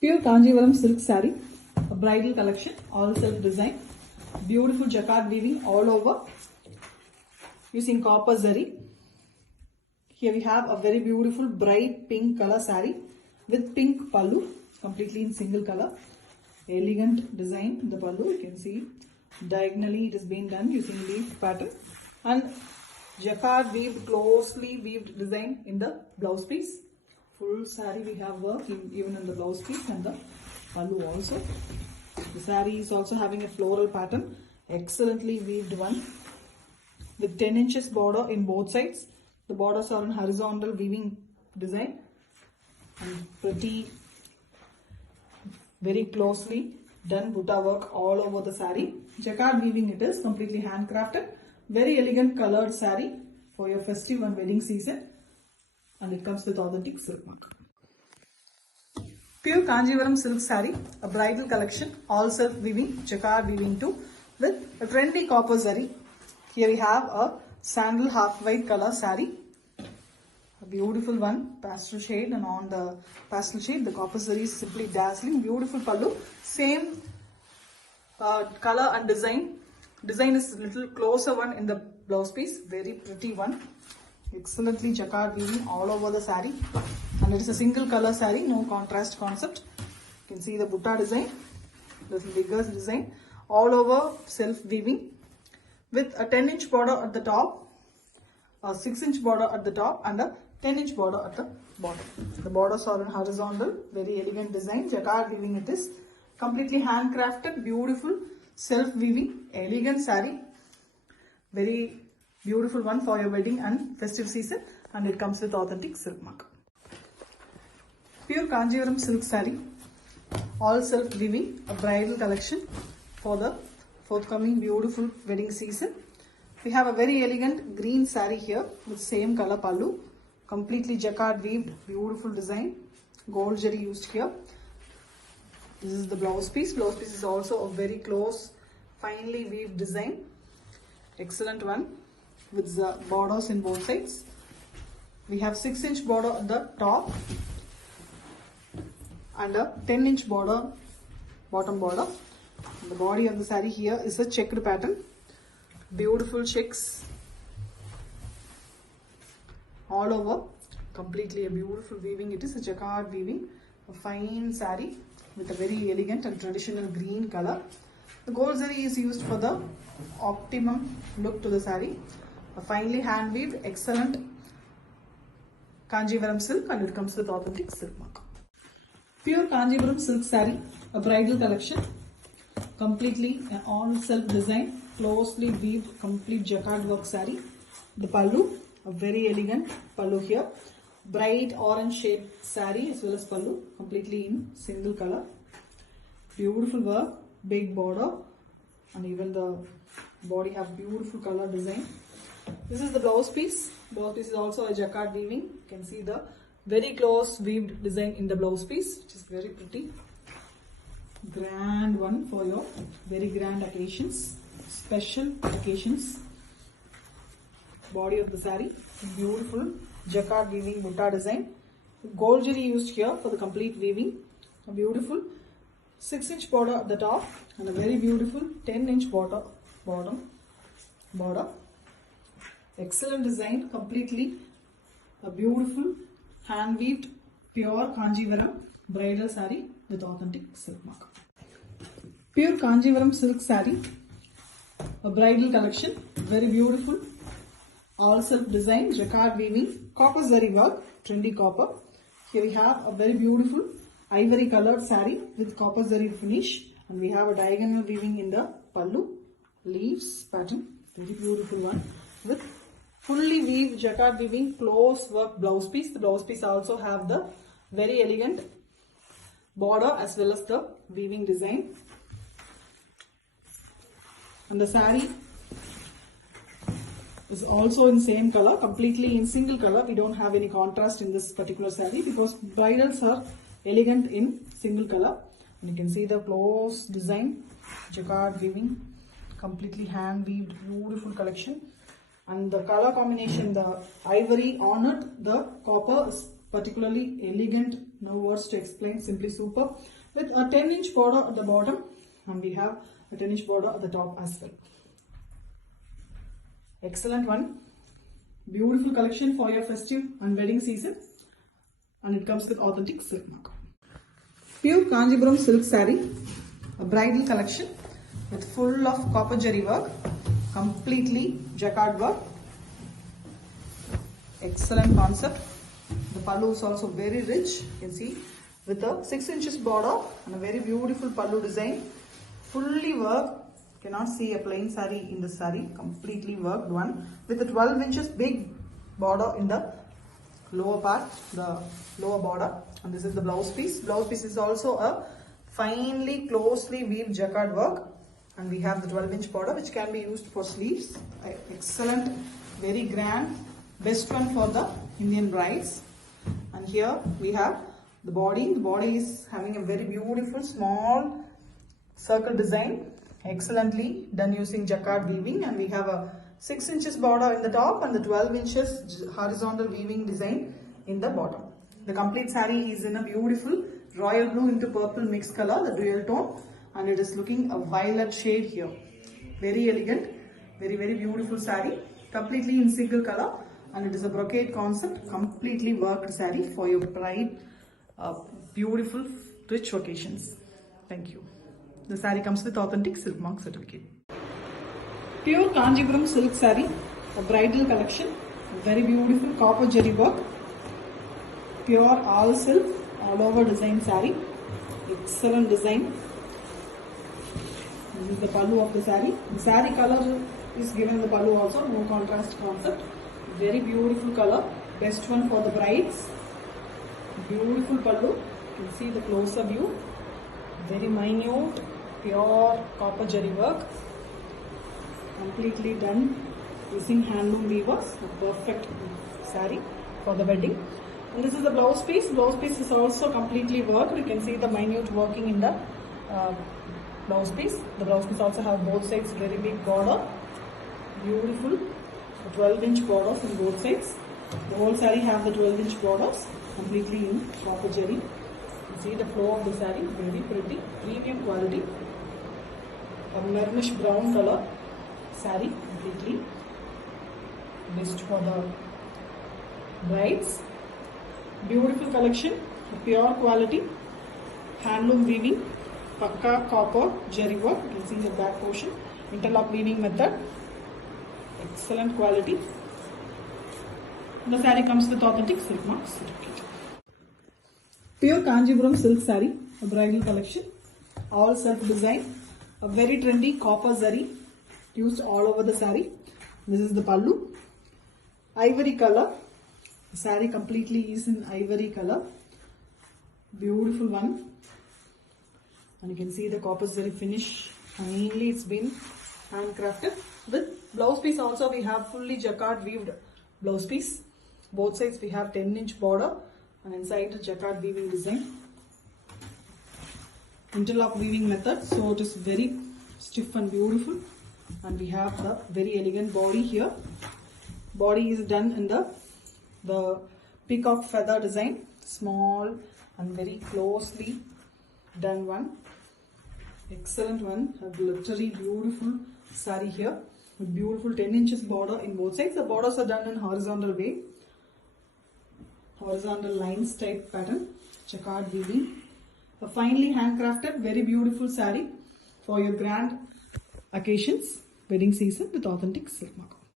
Pure Kanjivaram silk saree, a bridal collection, all self design. Beautiful jacquard weaving all over using copper zari. Here we have a very beautiful bright pink color saree with pink pallu, completely in single color. Elegant design in the pallu, you can see diagonally it has been done using leaf pattern, and jacquard weaved, closely weaved design in the blouse piece. Full saree we have work even in the blouse piece and the pallu also. The saree is also having a floral pattern, excellently weaved one with 10 inches border in both sides. The borders are in horizontal weaving design and pretty, very closely done butta work all over the saree. Jacquard weaving it is, completely handcrafted. Very elegant colored saree for your festive and wedding season, and it comes with authentic silk mark. Pure Kanjivaram silk saree, a bridal collection, all self weaving, jacquard weaving too, with a trendy copper zari. Here we have a sandal half white color saree, a beautiful one, pastel shade, and on the pastel shade the copper zari is simply dazzling. Beautiful pallu, same color and design. Design is a little closer one in the blouse piece, very pretty one. Excellently jacquard weaving all over the saree, and it is a single color saree, no contrast concept. You can see the butta design, little bigger design, all over self weaving with a 10-inch border at the top, a 6-inch border at the top, and a 10-inch border at the bottom. The borders are in horizontal, very elegant design, jacquard weaving it is, completely handcrafted, beautiful self weaving, elegant saree, very beautiful one for your wedding and festive season, and it comes with authentic silk mark. Pure Kanjivaram silk saree, all self weaving, a bridal collection for the forthcoming beautiful wedding season. We have a very elegant green saree here with same color pallu, completely jacquard weaved, beautiful design, gold jari used here. This is the blouse piece. Blouse piece is also a very close, finely weaved design, excellent one with the borders in both sides. We have 6-inch border at the top and a 10-inch border, bottom border. The body of the saree here is a checked pattern, beautiful checks all over, completely a beautiful weaving. It is a jacquard weaving, a fine saree with a very elegant and traditional green color. The gold zari is used for the optimum look to the saree. A finely hand weaved, excellent Kanjivaram silk, and it comes with authentic silk mark. Pure Kanjivaram silk saree, a bridal collection, completely all self design, closely weaved, complete jacquard work saree. The pallu, a very elegant pallu here, bright orange shade saree as well as pallu, completely in single color. Beautiful work, big border, and even the body have beautiful color design. This is the blouse piece. Blouse piece is also a jacquard weaving. You can see the very close weaved design in the blouse piece, which is very pretty. Grand one for your very grand occasions, special occasions. Body of the saree, beautiful jacquard weaving butta design. Gold jari used here for the complete weaving. A beautiful 6-inch border at the top and a very beautiful 10-inch border, bottom border. Excellent design, completely a beautiful hand weaved pure Kanjivaram bridal saree with authentic silk mark. Pure Kanjivaram silk saree, a bridal collection, very beautiful, all self design, jacquard weaving, copper zari work, trendy copper. Here we have a very beautiful ivory colored saree with copper zari finish, and we have a diagonal weaving in the pallu, leaves pattern, very beautiful one with fully weaved jacquard weaving close work blouse piece. The blouse piece also have the very elegant border as well as the weaving design, and the saree is also in same color, completely in single color. We don't have any contrast in this particular saree because bridals are elegant in single color. And you can see the close design, jacquard weaving, completely hand weaved, beautiful collection. And the color combination, the ivory on it, the copper is particularly elegant No words to explain, simply super. With a 10-inch border at the bottom, and we have a 10-inch border at the top as well. Excellent one. Beautiful collection for your festive and wedding season, and it comes with authentic silk mark. Pure Kanjipuram silk saree, a bridal collection with full of copper jari work, completely jacquard work. Excellent concept. The pallu is also very rich, you can see, with a 6 inches border and a very beautiful pallu design. Fully worked. Cannot see a plain saree in the saree. Completely worked one with a 12 inches big border in the lower part, the lower border. And this is the blouse piece. Blouse piece is also a finely, closely weaved jacquard work. And we have the 12-inch border which can be used for sleeves. Excellent, very grand. Best one for the Indian brides. And here we have the body. The body is having a very beautiful small circle design. Excellently done using jacquard weaving, and we have a 6 inches border in the top and the 12 inches horizontal weaving design in the bottom. The complete saree is in a beautiful royal blue into purple mixed color, the dual tone, and it is looking a violet shade here. Very elegant, very beautiful saree, completely in single color, and it is a brocade concept, completely worked saree for your bride, beautiful rich occasions. Thank you. The saree comes with authentic silk mark certificate. Pure Kanjipuram silk saree, a bridal collection, very beautiful copper jari work, pure all silk, all over design saree. Excellent design. This is the pallu of the saree. The saree color is given in the pallu also, no contrast concept. Very beautiful color, best one for the brides. Beautiful pallu. You can see the closer view. Very minute, pure copper jari work, completely done using handloom weavers. A perfect saree for the wedding. And this is the blouse piece. Blouse piece is also completely worked. You can see the minute working in the blouse piece. The blouse piece also have both sides very big border. Beautiful 12-inch borders on both sides. The whole saree have the 12-inch borders completely in copper jari. See the flow of the saree, very pretty, premium quality. A maroonish brown color saree, completely best for the brides. Beautiful collection, pure quality, handloom weaving, pakka copper jari work. You can see the back portion, interlock weaving method. Excellent quality. The saree comes with authentic silk mark certificate. Pure Kanjipuram silk saree, a bridal collection, all self design, a very trendy copper zari used all over the saree. This is the pallu, ivory color. The saree completely is in ivory color, beautiful one, and you can see the copper zari finish. Mainly it's been handcrafted. With blouse piece also we have fully jacquard weaved blouse piece. Both sides we have 10-inch border. And inside the jacquard weaving design, interlock weaving method, so it is very stiff and beautiful. And we have the very elegant body here. Body is done in the peacock feather design, small and very closely done one. Excellent one, a glittery beautiful saree here with beautiful 10 inches border in both sides. The borders are done in horizontal way. Horizontal lines type pattern, jacquard weaving, a finely handcrafted, very beautiful saree for your grand occasions, wedding season with authentic silk mark.